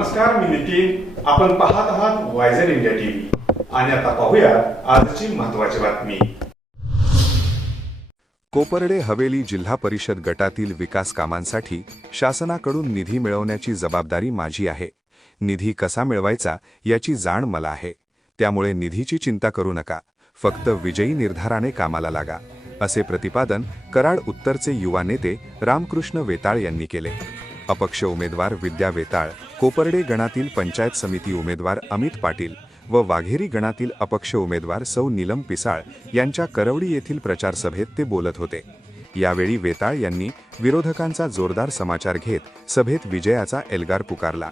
नमस्कार मी नितीन. आपण पाहत आहात वायझर इंडिया टीव्ही आणि आता पाहूया आजची महत्वाची बातमी. कोपर्डे हवेली जिल्हा परिषद गटातील विकास कामांसाठी शासनाकडून निधी मिळवण्याची जबाबदारी माझी आहे. निधी कसा मिळवायचा याची जाण मला आहे. त्यामुळे निधीची चिंता करू नका. फक्त विजयी निर्धाराने कामाला लागा. असे प्रतिपादन कराड उत्तरचे युवा नेते रामकृष्ण वेताळ यांनी केले. अपक्ष उमेदवार विद्या वेताळ कोपर्डे गणातील पंचायत समिती उमेदवार अमित पाटील व वाघेरी गणातील अपक्ष उमेदवार सौ नीलम पिसाळ यांच्या करवडी येथील प्रचार सभेत ते बोलत होते. यावेळी वेताळ यांनी विरोधकांचा जोरदार समाचार घेत सभेत विजयाचा एल्गार पुकारला.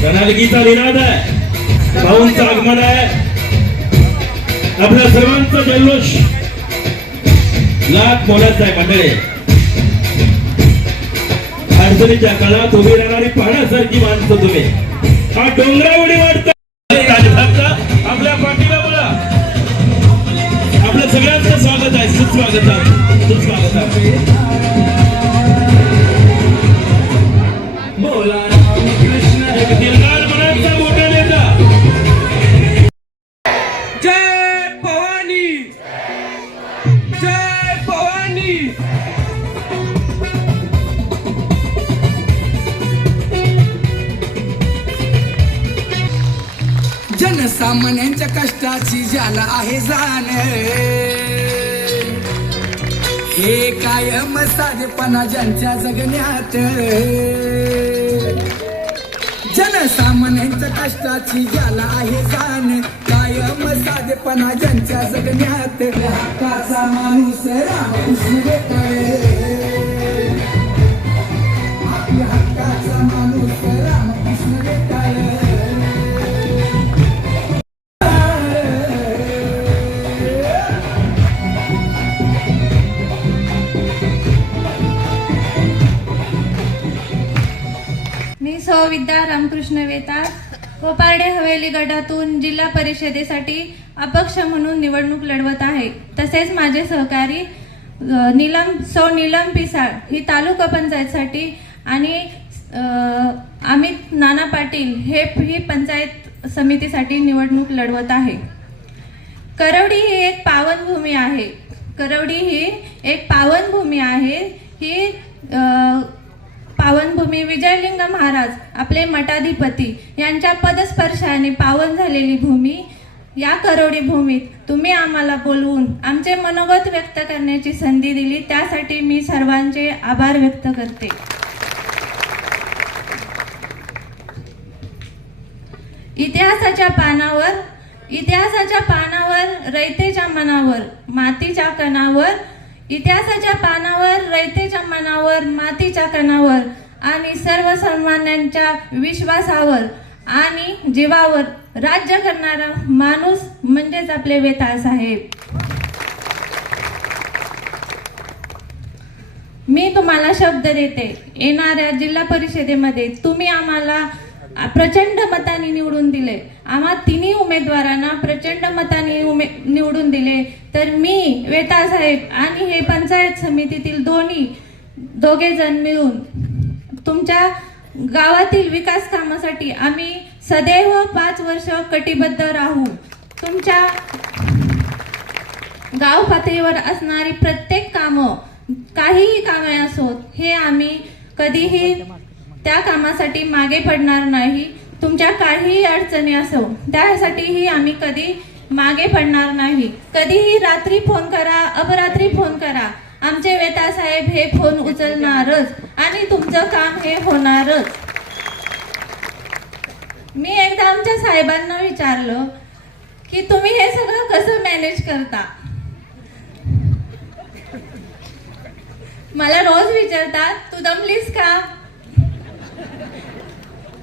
प्रणालिकेचा निनाद आहे. भाऊंचं आगमन आहे. आपल्या सर्वांचा जल्लोष. लाख मोलाचा आहे मंडळी. अडचणीच्या काळात उभी राहणारी पाण्यासारखी माणसं साधेपणा ज्यांच्या जगण्यात. जनसामान्यांच्या कष्टाची ज्याला आहे जाण कायम साधेपणा ज्यांच्या जगण्यात. हक्काचा माणूस रामकृष्ण मी विद्या रामकृष्ण वेताळ कोपार्डे हवेली गटातून जिल्हा परिषदेसाठी अपक्ष म्हणून निवडणूक लढवत आहे. तसेच माझे सहकारी नीलम सौ नीलम पिसाळ ही तालुका पंचायतसाठी आणि अमित नाना पाटील हे ही पंचायत समितीसाठी निवडणूक लढवत आहे. करवडी ही एक पावनभूमी आहे. करवडी ही एक पावनभूमी आहे. ही पावनभूमी विजयलिंग महाराज आपले मठाधिपती यांच्या पदस्पर्शाने पावन झालेली भूमी या करोडी भूमीत तुम्ही आम्हाला बोलवून आमचे मनोगत व्यक्त करण्याची संधी दिली त्यासाठी मी सर्वांचे आभार व्यक्त करते. इतिहासाच्या पानावर इतिहासाच्या पानावर रयतेच्या मनावर मातीच्या कणावर इतिहासाच्या पानावर रयतेच्या मनावर मातीच्या कणावर आणि सर्वसामान्यांच्या विश्वासावर आणि जीवावर राज्य करणारा माणूस म्हणजेच आपले वेताळ साहेब. मी तुम्हाला शब्द देते. येणाऱ्या जिल्हा परिषदेमध्ये तुम्ही आम्हाला प्रचंड मताने निवडून दिले. आम्हा तिन्ही उमेदवारांना प्रचंड मताने उमे निवडून दिले. तर मी वेता साहेब आणि हे पंचायत समितीतील दोन्ही दोघे जण मिळून तुमच्या गावातील विकास कामासाठी आम्ही सदैव पाच वर्ष कटिबद्ध राहू. तुमच्या गाव पातळीवर असणारी प्रत्येक कामं काहीही कामे असोत हे आम्ही कधीही त्या कामासाठी मागे पडणार नाही. तुमच्या काहीही अडचणी असो त्यासाठीही आम्ही कधी मागे पडणार नाही. कधीही रात्री फोन करा अपरात्री फोन करा. आमचे वेता साहेब हे फोन उचलणारच आणि तुमचं काम हे होणारच. मी एकदा आमच्या साहेबांना विचारलं की तुम्ही हे सगळं कसं मॅनेज करता? मला रोज विचारतात तू दमलीस का?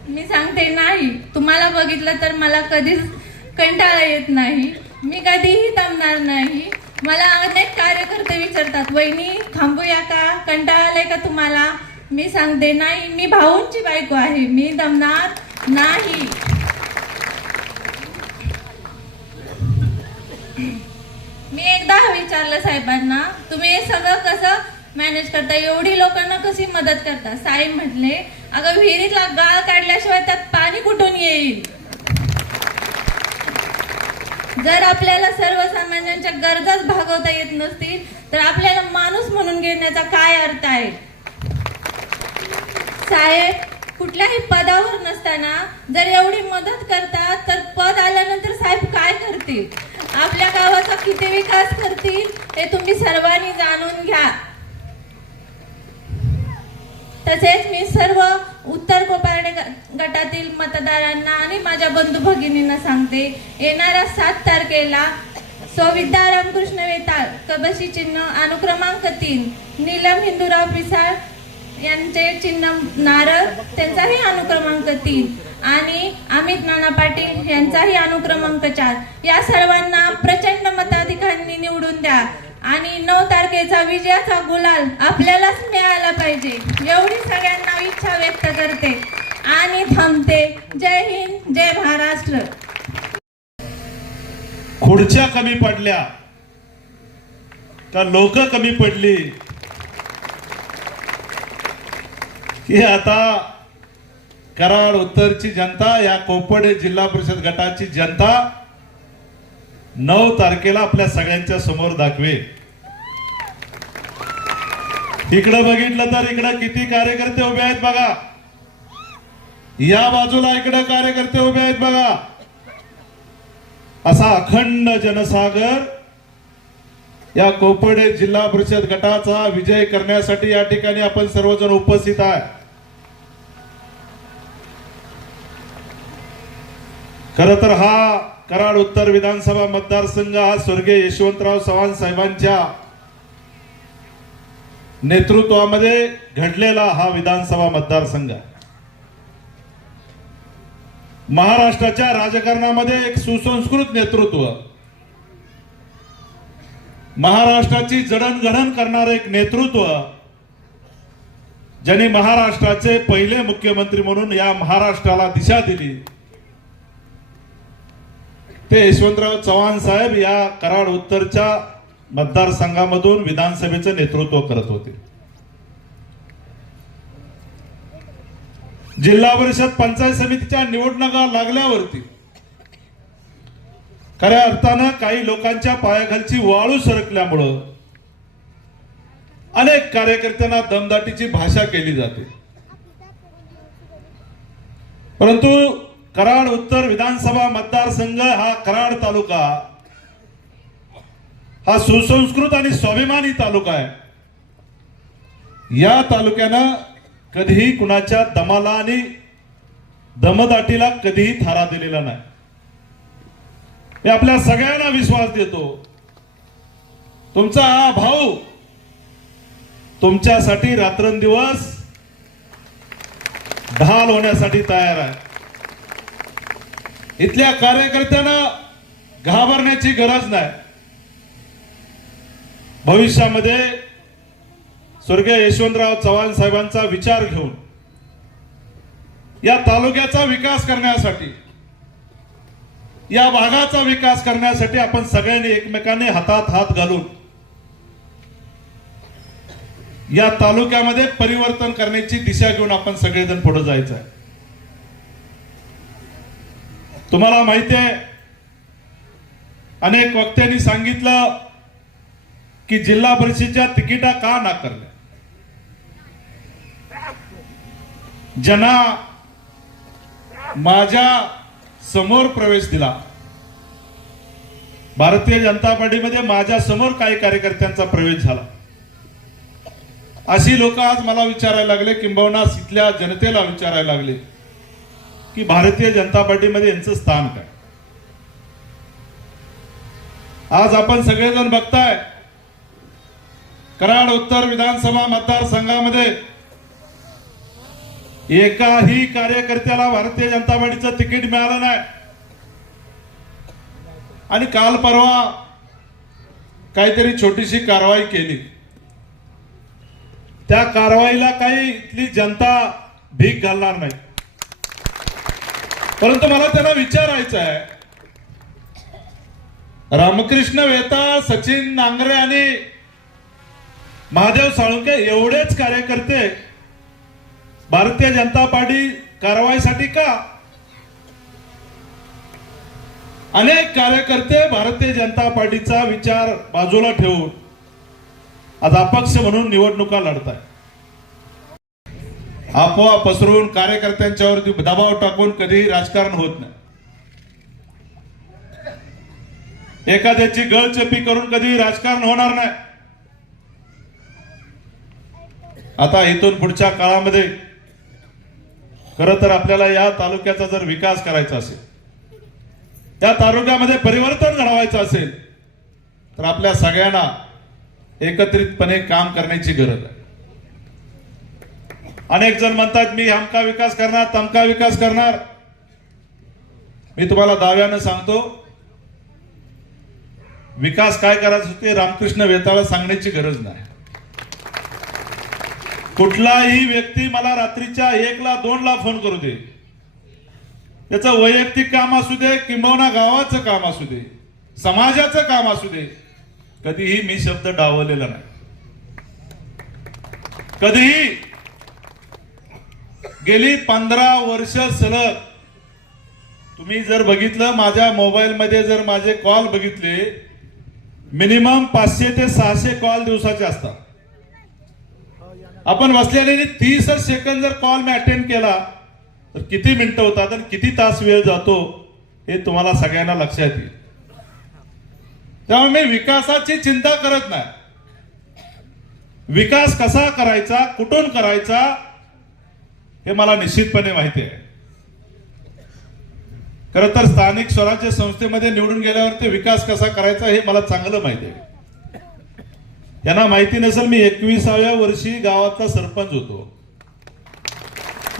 मी सांगते नाही. तुम्हाला बघितलं तर मला कधीच कंटाळा येत नाही. मी कधीही थांबणार नाही. मला अनेक कार्यकर्ते विचारतात वहिनी थांबूया का? कंटाळा आलाय का तुम्हाला? मी सांगते नाही मी भाऊंची बायको आहे. मी दमणार नाही. मी एकदा विचारलं साहेबांना तुम्ही हे सगळं कसं मॅनेज करता? एवढी लोकांना कशी मदत करता? साहेब म्हटले अगं विहिरीतला गाळ काढल्याशिवाय त्यात पाणी कुठून येईल? जर आपल्याला सर्वसामान्यांच्या गरजाच भागवता येत नसतील तर आपल्याला माणूस म्हणून घेण्याचा काय अर्थ आहे? साहेब कुठल्याही पदावर नसताना जर एवढी मदत करतात तर पद आल्यानंतर साहेब काय करतील? आपल्या गावाचा किती विकास करतील हे तुम्ही सर्वांनी जाणून घ्या. तसेच मी सर्व उत्तर कोपार्डे ग- गटातील मतदारांना आणि माझ्या बंधू भगिनींना सांगते येणाऱ्या सात तारखेला सौविद्या रामकृष्ण वेताळ कबशी चिन्ह अनुक्रमांक तीन नीलम हिंदूराव पिसाळ यांचे चिन्ह नारळ त्यांचाही अनुक्रमांक तीन आणि अमित नाना पाटील यांचाही अनुक्रमांक चार. या सर्वांना प्रचंड मताधिकांनी निवडून द्या. आणि नऊ तारखेचा विजयाचा गुलाल आपल्यालाच मिळाला पाहिजे. एवढी सगळ्यांना इच्छा व्यक्त करते. आणि थांबते. जय हिंद जय महाराष्ट्र. खुर्च्या कमी पडल्या. का लोक कमी पडली? की आता कराड उत्तरची जनता या कोपडे जिल्हा परिषद गटाची जनता नऊ तारखेला आपल्या सगळ्यांच्या समोर दाखवेल. इकडं बघितलं तर इकडं किती कार्यकर्ते उभे आहेत बघा. या बाजूला इकडं कार्यकर्ते उभे आहेत बघा. असा अखंड जनसागर या कोपर्डे जिल्हा परिषद गटाचा विजय करण्यासाठी या ठिकाणी आपण सर्वजण उपस्थित आहे. खर तर हा कराड उत्तर विधानसभा मतदारसंघ हा स्वर्गीय यशवंतराव चव्हाण साहेबांच्या नेतृत्वामध्ये घडलेला हा विधानसभा मतदारसंघ. आहे महाराष्ट्राच्या राजकारणामध्ये एक सुसंस्कृत नेतृत्व. महाराष्ट्राची जडणघडण करणारं एक नेतृत्व ज्यांनी महाराष्ट्राचे पहिले मुख्यमंत्री म्हणून या महाराष्ट्राला दिशा दिली. ते यशवंतराव चव्हाण साहेब या कराड उत्तरच्या मतदारसंघामधून विधानसभेचं नेतृत्व करत होते. जिल्हा परिषद पंचायत समितीच्या निवडणुका लागल्यावरती खऱ्या अर्थानं काही लोकांच्या पायाखालची वाळू सरकल्यामुळं अनेक कार्यकर्त्यांना दमदाटीची भाषा केली जाते. परंतु कराड उत्तर विधानसभा मतदारसंघ हा कराड तालुका हा सुसंस्कृत आणि स्वाभिमानी तालुका आहे. या तालुक्यानं कधीही कुणाच्या दमाला आणि दमदाटीला कधीही थारा दिलेला नाही. मी आपल्या सगळ्यांना विश्वास देतो. तुमचा हा भाऊ तुमच्यासाठी रात्रंदिवस ढाल होण्यासाठी तयार आहे. इथल्या कार्यकर्त्यांना घाबरण्याची गरज नाही. भविष्यामध्ये स्वर्गीय यशवंतराव चव्हाण साहेबांचा विचार घेऊन या तालुक्याचा विकास करण्यासाठी या भागाचा विकास करण्यासाठी आपण सगळ्यांनी एकमेकांनी हातात हात घालून या तालुक्यामध्ये परिवर्तन करण्याची दिशा घेऊन आपण सगळेजण पुढे जायचं आहे. तुम्हाला माहिती आहे अनेक वक्त्यांनी सांगितलं की जिल्हा परिषदच्या तिकिटा का नाकारल्या? ज्यांना माझ्यासमोर प्रवेश दिला भारतीय जनता पार्टीमध्ये माझ्यासमोर काही कार्यकर्त्यांचा प्रवेश झाला. अशी लोक आज मला विचारायला लागले किंबहुना इथल्या जनतेला विचारायला लागले की भारतीय जनता पार्टीमध्ये यांचं स्थान काय? आज आपण सगळेजण बघताय कराड उत्तर विधानसभा मतदारसंघामध्ये एकाही कार्यकर्त्याला भारतीय जनता पार्टीचं तिकीट मिळालं नाही. आणि काल परवा काहीतरी छोटीशी कारवाई केली. त्या कारवाईला काही इथली जनता भीक घालणार नाही. परंतु मला त्यांना विचारायचं आहे. रामकृष्ण वेताळ सचिन नांगरे आणि महादेव साळुंके एवढेच कार्यकर्ते भारतीय जनता पार्टी कारवाईसाठी का? अनेक कार्यकर्ते भारतीय जनता पार्टीचा विचार बाजूला ठेवून आज अपक्ष म्हणून निवडणुका लढताय अफवा पसरून कार्यकर्त्यांच्यावरती दबाव टाकून कधी राजकारण होत नाही. एखाद्याची गळचेपी करून कधी राजकारण होणार नाही. आता इथून पुढच्या काळामध्ये खर तर आपल्याला या तालुक्याचा जर विकास करायचा असेल त्या तालुक्यामध्ये परिवर्तन घडवायचं असेल तर आपल्या सगळ्यांना एकत्रितपणे काम करण्याची गरज आहे. अनेक जण म्हणतात मी हमका विकास करणार तमका विकास करणार. मी तुम्हाला दाव्यानं सांगतो विकास काय करायचं ते रामकृष्ण वेताळा सांगण्याची गरज नाही. कुठलाही व्यक्ती मला रात्रीच्या एकला दोनला फोन करू दे. त्याचं वैयक्तिक काम असू दे किंबहुना गावाचं काम असू दे समाजाचं काम असू दे कधीही मी शब्द डावलेला नाही. कधीही गेली पंधरा वर्ष सलग तुम्ही जर बघितलं माझ्या मोबाईलमध्ये जर माझे कॉल बघितले मिनिमम पाचशे ते सहाशे कॉल दिवसाचे असतात. आपण बसलेले तीसच सेकंद जर कॉल मी अटेंड केला तर किती मिनिटं होतात आणि किती तास वेळ जातो हे तुम्हाला सगळ्यांना लक्षात येईल. त्यामुळे मी विकासाची चिंता करत नाही. विकास कसा करायचा कुठून करायचा हे मला निश्चितपणे माहिती आहे. खर तर स्थानिक स्वराज्य संस्थेमध्ये निवडून गेल्यावर ते विकास कसा करायचा हे मला चांगलं माहिती आहे. त्यांना माहिती नसेल मी एकविसाव्या वर्षी गावातला सरपंच होतो.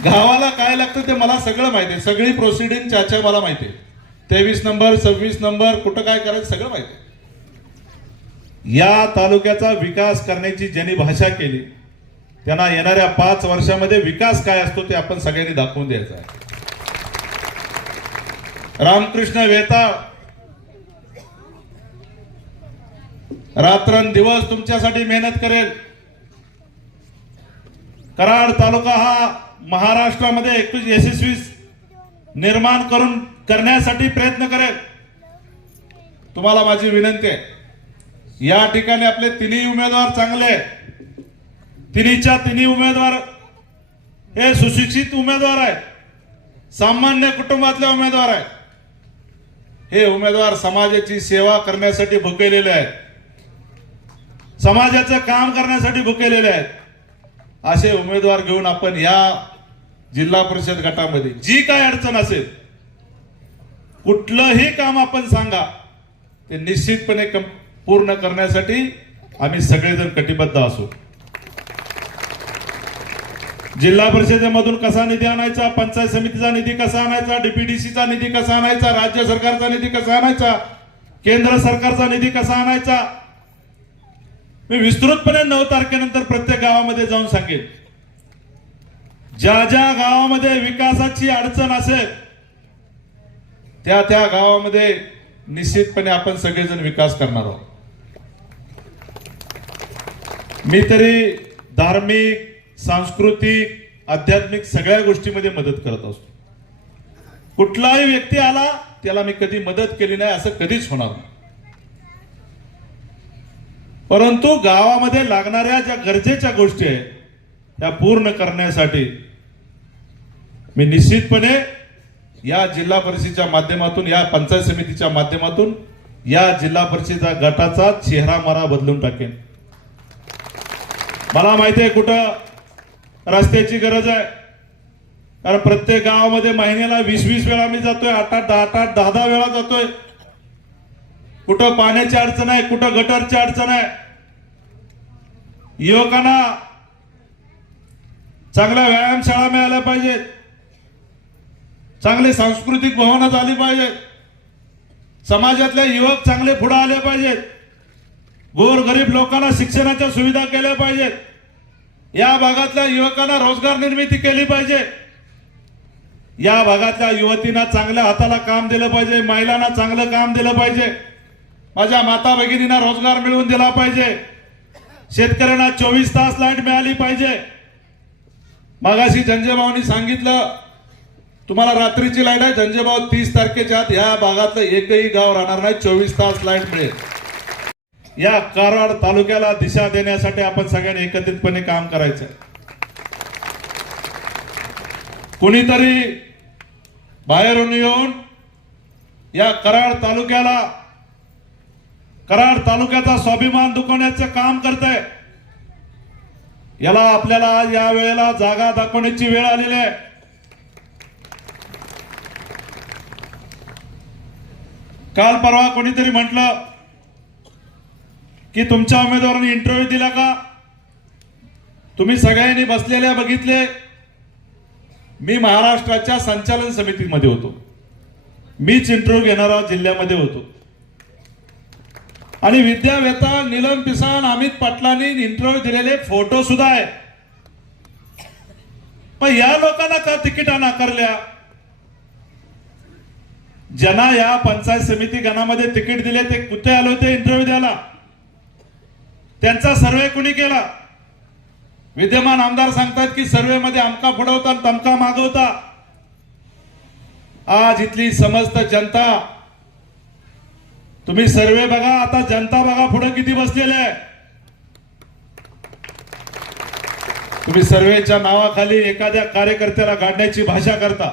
गावाला काय लागतं ते मला सगळं माहिती आहे. सगळी प्रोसिडिंग चाच्या मला माहिती आहे. तेवीस नंबर सव्वीस नंबर कुठं काय करायचं सगळं माहिती आहे. या तालुक्याचा विकास करण्याची ज्यांनी भाषा केली त्यांना येणाऱ्या पाच वर्षामध्ये विकास काय असतो ते आपण सगळ्यांनी दाखवून द्यायचं आहे. रामकृष्ण वेताळ रात्रंदिवस तुमच्यासाठी मेहनत करेल. कराड तालुका हा महाराष्ट्रामध्ये एकवीस यशस्वी निर्माण करून करण्यासाठी प्रयत्न करेल. तुम्हाला माझी विनंती आहे. या ठिकाणी आपले तिन्ही उमेदवार चांगले तिन्हीच्या तिन्ही उमेदवार हे सुशिक्षित उमेदवार आहे सामान्य कुटुंबातले उमेदवार आहे हे उमेदवार समाजाची सेवा करण्यासाठी भुकेलेले आहेत. समाजाचं काम करण्यासाठी भुकेलेले आहेत. असे उमेदवार घेऊन आपण या जिल्हा परिषद गटामध्ये. जी काय अडचण असेल कुठलंही काम आपण सांगा ते निश्चितपणे पूर्ण करण्यासाठी आम्ही सगळेजण कटिबद्ध असू. जिल्हा परिषदेमधून कसा निधी आणायचा पंचायत समितीचा निधी कसा आणायचा डीपीडीसीचा निधी कसा आणायचा राज्य सरकारचा निधी कसा आणायचा केंद्र सरकारचा निधी कसा आणायचा मी विस्तृतपणे नऊ तारखेनंतर प्रत्येक गावामध्ये जाऊन सांगेन. ज्या ज्या गावामध्ये विकासाची अडचण असेल त्या त्या गावामध्ये निश्चितपणे आपण सगळेजण विकास करणार आहोत. मी तरी धार्मिक सांस्कृतिक आध्यात्मिक सगळ्या गोष्टीमध्ये मदत करत असतो. कुठलाही व्यक्ती आला त्याला मी कधी मदत केली नाही असं कधीच होणार नाही. परंतु गावामध्ये लागणाऱ्या ज्या गरजेच्या गोष्टी आहेत त्या पूर्ण करण्यासाठी मी निश्चितपणे या जिल्हा परिषदेच्या माध्यमातून या पंचायत समितीच्या माध्यमातून या जिल्हा परिषदेच्या गटाचा चेहरा मारा बदलून टाकेन. मला माहिती आहे कुठं रस्त्याची गरज आहे. कारण प्रत्येक गावामध्ये महिन्याला वीस वीस वेळा मी जातोय आठ आठ दहा आठ दहा दहा वेळा जातोय. कुठं पाण्याची अडचण आहे कुठं गटरची अडचण आहे? युवकांना चांगल्या व्यायामशाळा मिळाल्या पाहिजेत. चांगली सांस्कृतिक भावना झाली पाहिजेत. समाजातले युवक चांगले पुढे आले पाहिजेत. गोर गरीब लोकांना शिक्षणाच्या सुविधा केल्या पाहिजेत. या भागातल्या युवकांना रोजगार निर्मिती केली पाहिजे. या भागातल्या युवतींना चांगल्या हाताला काम दिलं पाहिजे महिलांना चांगलं काम दिलं पाहिजे. माझ्या माता भगिनींना रोजगार मिळवून दिला पाहिजे. शेतकऱ्यांना चोवीस तास लाइट मिळाली पाहिजे. मागाशी जंजेभाऊनी सांगितलं तुम्हाला रात्रीची लाइट आहे झंजेबाव तीस तारखेच्या आत ह्या भागातलं एकही गाव राहणार नाही चोवीस तास लाइट मिळेल. या कराड तालुक्याला दिशा देण्यासाठी आपण सगळ्यांनी एकत्रितपणे काम करायचं. कुणीतरी बाहेरून येऊन या कराड तालुक्याला कराड तालुक्याचा स्वाभिमान दुखवण्याचं काम करत आहे याला आपल्याला आज या वेळेला जागा दाखवण्याची वेळ आलेली आहे. काल परवा कोणीतरी म्हटलं की तुमच्या उमेदवारांनी इंटरव्ह्यू दिला का? तुम्ही सगळ्यांनी बसलेल्या बघितले. मी महाराष्ट्राच्या संचालन समितीमध्ये होतो. मीच इंटरव्ह्यू घेणारा जिल्ह्यामध्ये होतो. आणि विद्यावेता नीलम पिसान अमित पाटलांनी इंटरव्ह्यू दिलेले फोटो सुद्धा आहेत. पण या लोकांना का तिकिटा नाकारल्या ज्यांना या पंचायत समिती गणामध्ये तिकीट दिले ते कुठे आले होते इंटरव्ह्यू द्यायला? त्यांचा सर्वे कुणी केला? विद्यमान आमदार सांगतात की सर्वे मध्ये आमका फुडवता तमका मागवता. आज इथली समस्त जनता तुम्ही सर्वे बघा आता जनता बघा पुढे किती बसलेले आहे. तुम्ही सर्वेच्या नावाखाली एखाद्या कार्यकर्त्याला गाडण्याची भाषा करता.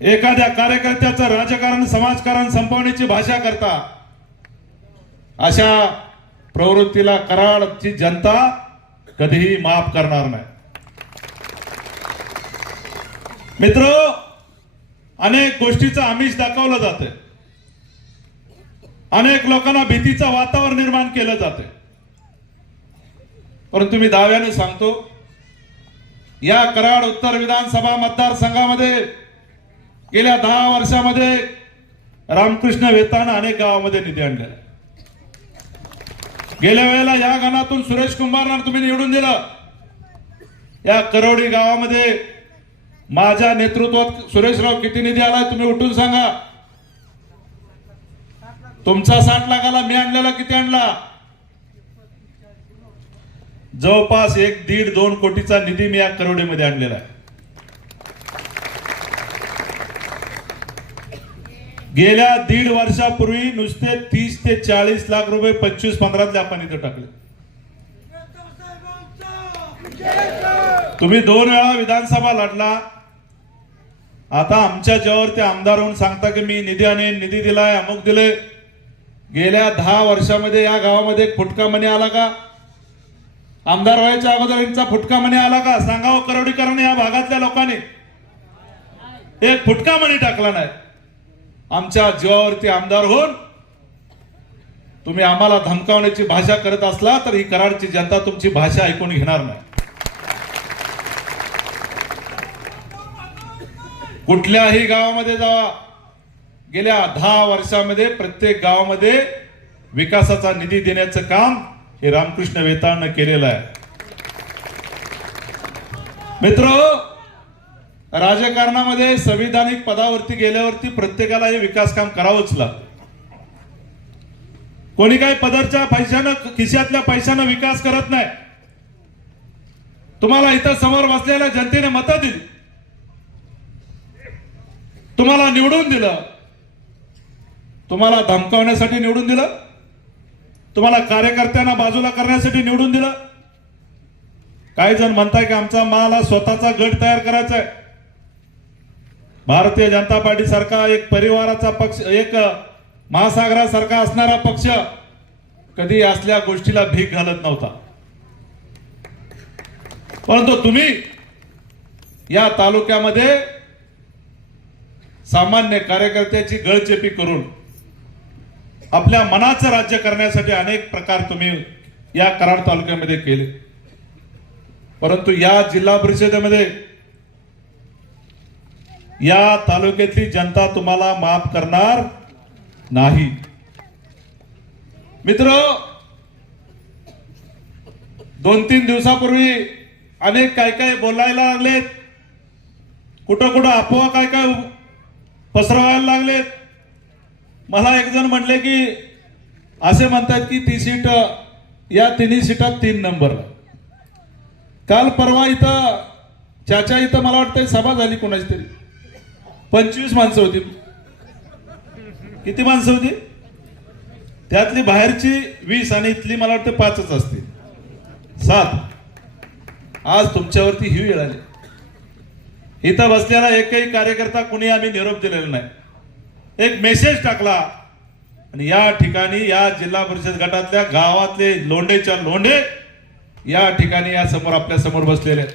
एखाद्या कार्यकर्त्याचं राजकारण समाजकारण संपवण्याची भाषा करता. अशा प्रवृत्तीला कराडची जनता कधीही माफ करणार नाही. मित्र अनेक गोष्टीचं आमिष दाखवलं जाते अनेक लोकांना भीतीचं वातावरण निर्माण केलं जाते परंतु मी दाव्याने सांगतो या कराड उत्तर विधानसभा मतदारसंघामध्ये गेल्या दहा वर्षामध्ये रामकृष्ण वेतानं अनेक गावामध्ये निधी आणलेला गेल्या वेळेला या गणातून सुरेश कुंभारना तुम्ही निवडून दिलं. या करवडी गावामध्ये माझ्या नेतृत्वात सुरेशराव किती निधी आलाय तुम्ही उठून सांगा. तुमचा साठ लाखाला मी आणलेला किती आणला? जवळपास एक दीड दोन कोटीचा निधी मी या करोडीमध्ये आणलेला आहे. गेल्या दीड वर्षापूर्वी नुसते तीस ते चाळीस लाख रुपये पंचवीस पंधरातले आपण इथं टाकले. तुम्ही दोन वेळा विधानसभा लढला. आता आमच्या जेव्हा ते आमदार होऊन सांगता की मी निधी आणि निधी दिलाय अमुक दिले. गेल्या दहा वर्षामध्ये या गावामध्ये एक फुटका मनी आला का? आमदार व्हायच्या अगोदर यांचा फुटका मनी आला का? सांगावं करवडीकरांनी या भागातल्या लोकांनी. एक फुटका मनी टाकला नाही. आमच्या जीवावरती आमदार होऊन तुम्ही आम्हाला धमकावण्याची भाषा करत असला तर ही कराडची जनता तुमची भाषा ऐकून घेणार नाही. कुठल्याही गावामध्ये जावा. गेल्या दहा वर्षामध्ये प्रत्येक गावामध्ये विकासाचा निधी देण्याचं काम हे रामकृष्ण वेताळनं केलेलं आहे. मित्र राजकारणामध्ये संविधानिक पदावरती गेल्यावरती प्रत्येकाला हे विकास काम करावंच लागतं. कोणी काही पदरच्या पैशानं खिशातल्या पैशानं विकास करत नाही. तुम्हाला इथं समोर बसलेल्या जनतेने मतं दिली. तुम्हाला निवडून दिलं. तुम्हाला धमकावण्यासाठी निवडून दिलं? तुम्हाला कार्यकर्त्यांना बाजूला करण्यासाठी निवडून दिलं? काही जण म्हणताय की आमचा माल स्वतःचा गट तयार करायचा आहे. भारतीय जनता पार्टी सारखा एक परिवाराचा पक्ष एक महासागरासारखा असणारा पक्ष कधी असल्या गोष्टीला भीक घालत नव्हता. परंतु तुम्ही या तालुक्यामध्ये सामान्य कार्यकर्त्याची गळचेपी करून आपल्या मनाचं राज्य करण्यासाठी अनेक प्रकार तुम्ही या कराड तालुक्यामध्ये केले. परंतु या जिल्हा परिषदेमध्ये या तालुक्यातली जनता तुम्हाला माफ करणार नाही. मित्र दोन तीन दिवसापूर्वी अनेक काय काय बोलायला लागलेत. कुठं कुठं अफवा काय काय पसरवायला लागलेत. मला एक जण म्हणले की असे म्हणतात की ती सीट या तिन्ही सीटात तीन नंबर. काल परवा इथं चाचा इथं मला वाटतं सभा झाली कोणाची तरी. पंचवीस माणसं होती. किती माणसं होती? त्यातली बाहेरची वीस आणि इथली मला वाटतं पाचच असतील. सात. आज तुमच्यावरती ही वेळ आली इथं बसलेला एकही कार्यकर्ता कुणी आम्ही निरोप दिलेला नाही. एक मेसेज टाकला. आणि या ठिकाणी या जिल्हा परिषद गटातल्या गावातले लोंढेच्या लोंढे या ठिकाणी या समोर आपल्यासमोर बसलेले आहेत.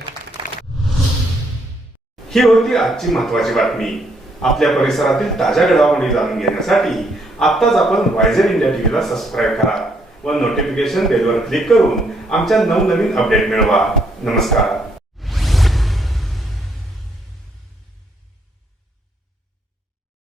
ही होती आजची महत्वाची बातमी. आपल्या परिसरातील ताज्या घडामोडी जाणून घेण्यासाठी आत्ताच आपण वायझर इंडिया टीव्हीला सबस्क्राईब करा व नोटिफिकेशन बेलवर क्लिक करून आमच्या नवनवीन अपडेट मिळवा. नमस्कार.